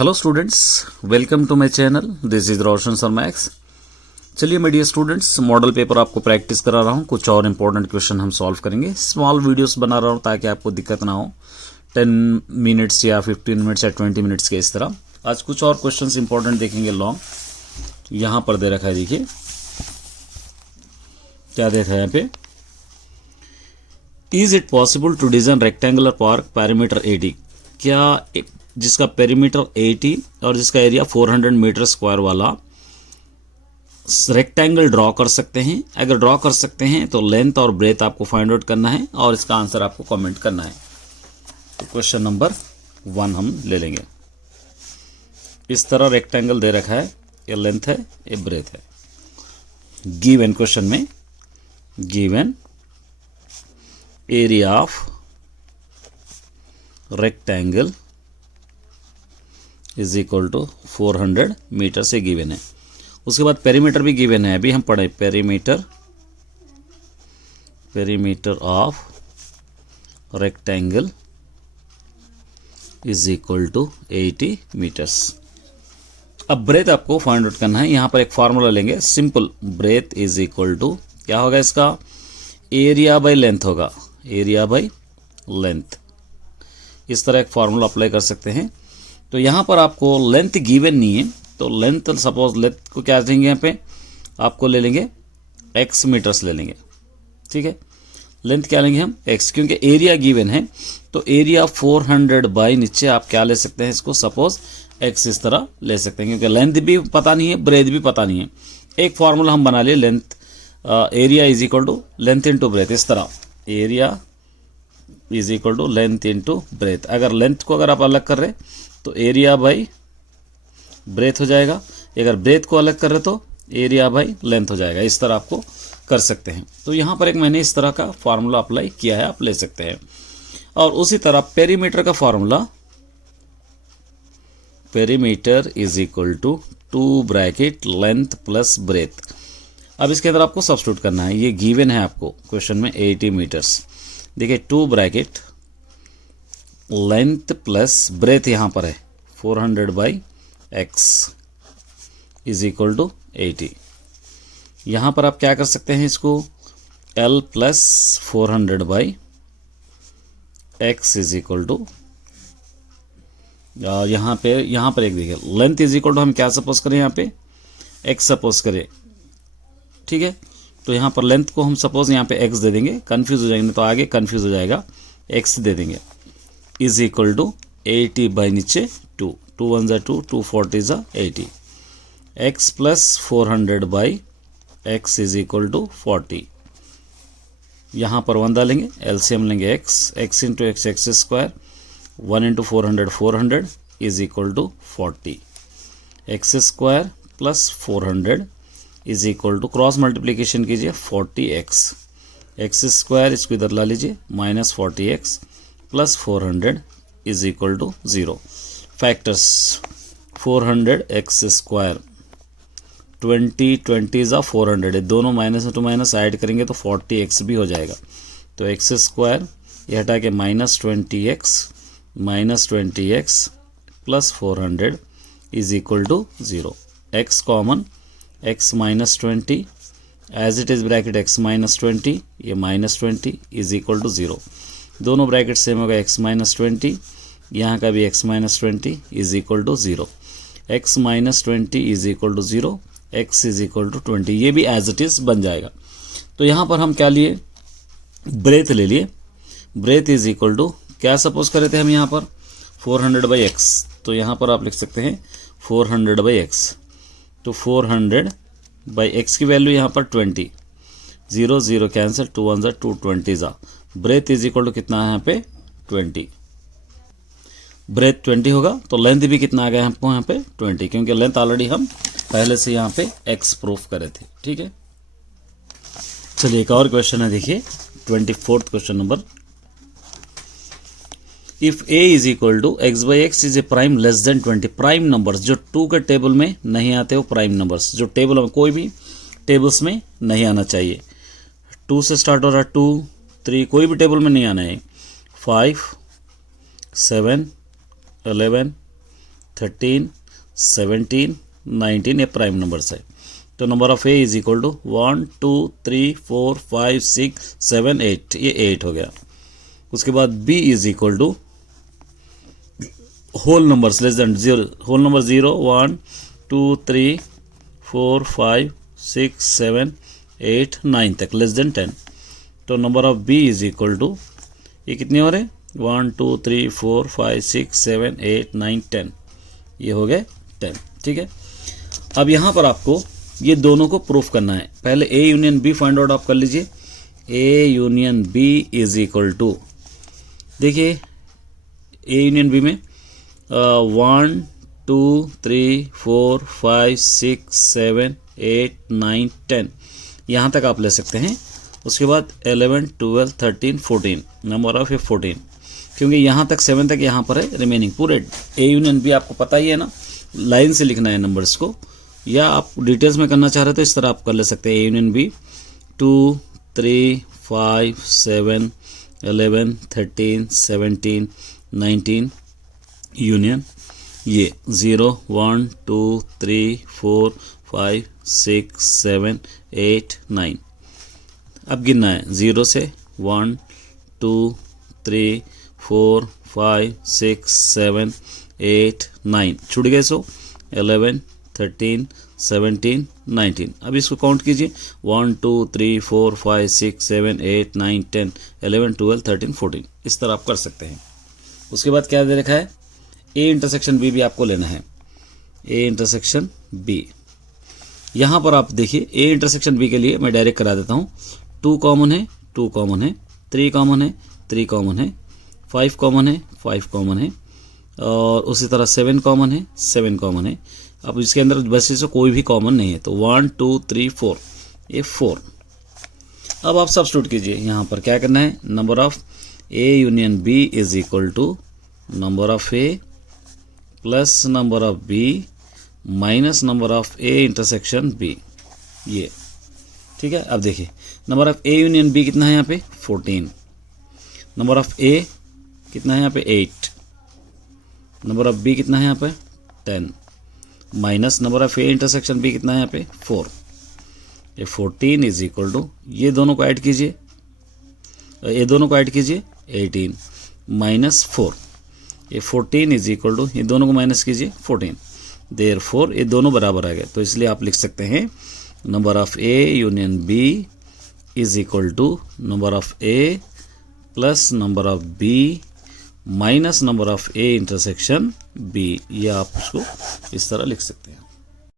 Hello students, welcome to my channel. This is Roshan sir max. चलिए मेरे dear students, model paper आपको practice करा रहा हूँ। कुछ और इंपॉर्टेंट क्वेश्चन हम सॉल्व करेंगे। स्मॉल वीडियोस बना रहा हूँ ताकि आपको दिक्कत ना हो। 10 मिनट्स या 15 मिनट्स या 20 मिनट्स के इस तरह। आज कुछ और क्वेश्चंस इंपॉर्टेंट देखेंगे लॉन्ग। यहाँ पर दे रखा है, देखिए क्या देखा है यहाँ पे। Is it possible to design rectangular park parameter 80? क्या जिसका पेरीमीटर 80 और जिसका एरिया 400 मीटर स्क्वायर वाला रेक्टेंगल ड्रॉ कर सकते हैं? अगर ड्रॉ कर सकते हैं तो लेंथ और ब्रेथ आपको फाइंड आउट करना है और इसका आंसर आपको कमेंट करना है। तो क्वेश्चन नंबर 1 हम ले लेंगे। इस तरह रेक्टेंगल दे रखा है, ये लेंथ है, ये ब्रेथ है। गिवन क्वेश्चन में given area of rectangle is equal to 400 metre से गिवन है। उसके बाद पेरीमीटर भी गिवन है, अभी हम पढ़े perimeter of rectangle is equal to 80 metres. अब ब्रेथ आपको फाइंड आउट करना है। यहाँ पर एक फार्मूला लेंगे, simple. Breadth is equal to क्या होगा, इसका एरिया बाय लेंथ होगा, एरिया बाय लेंथ। इस तरह एक फार्मूला अप्लाई कर सकते हैं। तो यहाँ पर आपको लेंथ गिवन नहीं है, तो लेंथ सपोज लेंथ को क्या देंगे, यहाँ पे आपको ले लेंगे x मीटर्स ले लेंगे, ठीक है। लेंथ क्या लेंगे हम, x, क्योंकि एरिया गिवन है। तो एरिया 400 बाई नीचे आप क्या ले सकते हैं, इसको सपोज x इस तरह ले सकते हैं, क्योंकि लेंथ भी पता नहीं है, ब्रेथ भी पता नहीं है। एक फार्मूला हम बना लिए, length area is equal to length into breadth. इस तरह area is equal to length into breadth. अगर लेंथ को अगर आप अलग कर रहे तो एरिया बाई ब्रेथ हो जाएगा, अगर ब्रेथ को अलग कर रहे तो एरिया बाई लेंथ हो जाएगा। इस तरह आपको कर सकते हैं। तो यहाँ पर एक मैंने इस तरह का फार्मूला अप्लाई किया है, आप ले सकते हैं। और उसी तरह पेरीमीटर का formula, perimeter is equal to 2 bracket length plus breadth. अब इसके अंदर आपको सब्स्टिट्यूट करना है। ये गिवन है आपको क्वेश्चन में 80 मीटर्स। देखिए 2 ब्रैकेट लेंथ प्लस ब्रेथ यहाँ पर है 400 by x is equal to 80। यहाँ पर आप क्या कर सकते हैं, इसको L plus 400 by x is equal to, यहाँ पर एक देखिए लेंथ इज इक्वल टू हम क्या सपोज करें, यहाँ पे x सपोज करें, ठीक है। तो यहाँ पर लेंथ को हम सपोज यहाँ पे x दे देंगे, कंफ्यूज हो जाएंगे तो आगे कंफ्यूज हो जाएगा, x दे देंगे इज इक्वल टू 80 बाई नीचे 2, 2 1 जा 2, 2 40 जा 80, x plus 400 by x is equal to 40। यहाँ पर 1 डालेंगे, एलसीएम लेंगे x into x square, 1 into 400 400 is equal to 40, x square plus 400 is equal to, cross multiplication कीजिए 40x, एक्स स्क्वायर इसको इधर ला लीजिए, minus 40x plus 400 is equal to 0। Factors 400 x square, 20 जा 400, ये दोनों माइनस टू माइनस ऐड करेंगे तो 40x भी हो जाएगा। तो एक्स स्क्वायर ये हटा के minus 20x plus 400 is equal to 0। x common, x minus 20 as it is bracket x minus 20, ये माइनस 20 इज इक्वल टू 0। दोनों ब्रैकेट सेम होगा, x माइनस 20, यहाँ का भी x minus 20 is equal to 0। x minus 20 is equal to 0, x is equal to 20, ये भी as it is बन जाएगा। तो यहाँ पर हम क्या लिए, ब्रेथ ले लिए। ब्रेथ इज इक्वल टू क्या सपोज करे थे हम यहाँ पर 400 बाई x, तो यहाँ पर आप लिख सकते हैं 400 बाई x। तो 400 बाई x की वैल्यू यहाँ पर 20, 0 0 कैंसिल, 2 1 जा 2, 20 जा। ब्रेथ इज इक्वल टू कितना है यहाँ पे 20, ब्रेथ 20 होगा। तो लेंथ भी कितना आ गया हमको यहाँ पे 20, क्योंकि लेंथ ऑलरेडी हम पहले से यहाँ पे x प्रूफ करे थे, ठीक है। चलिए एक और क्वेश्चन है, देखिए 24th question number. If a is equal to x by x is a prime less than 20, prime numbers जो 2 के टेबल में नहीं आते वो प्राइम नंबर्स, जो टेबल में कोई भी टेबल्स में नहीं आना चाहिए। 2 से स्टार्ट हो रहा है, 2 3 कोई भी टेबल में नहीं आना है। 5 7 11 13, 17, 19 ये प्राइम नंबर्स है। तो number of A is equal to 1 2 3 4 5 6 7 8, ये 8 हो गया। उसके बाद B is equal to whole numbers less than 0, whole number 0 1 2 3 4 5 6 7 8 9 तक लेस देन 10। तो number of B is equal to, ये कितने हो रहे 1 2 3 4 5 6 7 8 9 10, ये हो गए 10। ठीक है, अब यहाँ पर आपको ये दोनों को प्रूफ करना है। पहले A union B find out आप कर लीजिए। A union B is equal to, देखिए ए यूनियन बी में 1 2 3 4 5 6 7 8 9 10 यहाँ तक आप ले सकते हैं। उसके बाद 11 12 13 14, नंबर ऑफ ए 14, क्योंकि यहाँ तक 7 तक यहाँ पर है रिमेनिंग। पूरे ए यूनियन बी आपको पता ही है ना, लाइन से लिखना है नंबर्स को, या आप डिटेल्स में करना चाह रहे तो इस तरह आप कर ले सकते हैं। ए यूनियन बी 2 3 5 7 11 13 17 19 यूनियन ये 0 1 2 3 4 5 6 7 8 9। अब गिनना है 0 से 1 2 3 4 5 6 7 8 9, छूट गए। सो 11 13 17 19। अब इसको काउंट कीजिए 1 2 3 4 5 6 7 8 9 10 11 12 13 14, इस तरह आप कर सकते हैं। उसके बाद क्या दे रखा है, ए इंटरसेक्शन बी भी आपको लेना है। ए इंटरसेक्शन बी, यहाँ पर आप देखिए ए इंटरसेक्शन बी के लिए मैं डायरेक्ट करा देता हूँ। 2 कॉमन है 2 कॉमन है, 3 कॉमन है 3 कॉमन है, 5 कॉमन है 5 कॉमन है, और उसी तरह 7 कॉमन है 7 कॉमन है। अब इसके अंदर बस से कोई भी कॉमन नहीं है, तो 1 2 3 4, ये 4। अब आप सब्स्टिट्यूट कीजिए। यहाँ पर क्या करना है, number of A union B is equal to number of A plus number of B minus number of A intersection B, ये ठीक है। अब देखिए number of A union B कितना है यहाँ पे 14, नंबर ऑफ ए कितना है यहाँ पे 8, नंबर ऑफ बी कितना है यहाँ पे 10, minus number of A intersection B कितना है यहाँ पे 4। ये 14 इज इक्वल टू, ये दोनों को ऐड कीजिए, ये दोनों को ऐड कीजिए 18 माइनस 4, ये 14 इज इक्वल टू, ये दोनों को माइनस कीजिए 14, देयरफॉर ये दोनों बराबर आ गए। तो इसलिए आप लिख सकते हैं number of A union B is equal to number of A plus number of B minus number of A intersection B, ये आप उसको इस तरह लिख सकते हैं।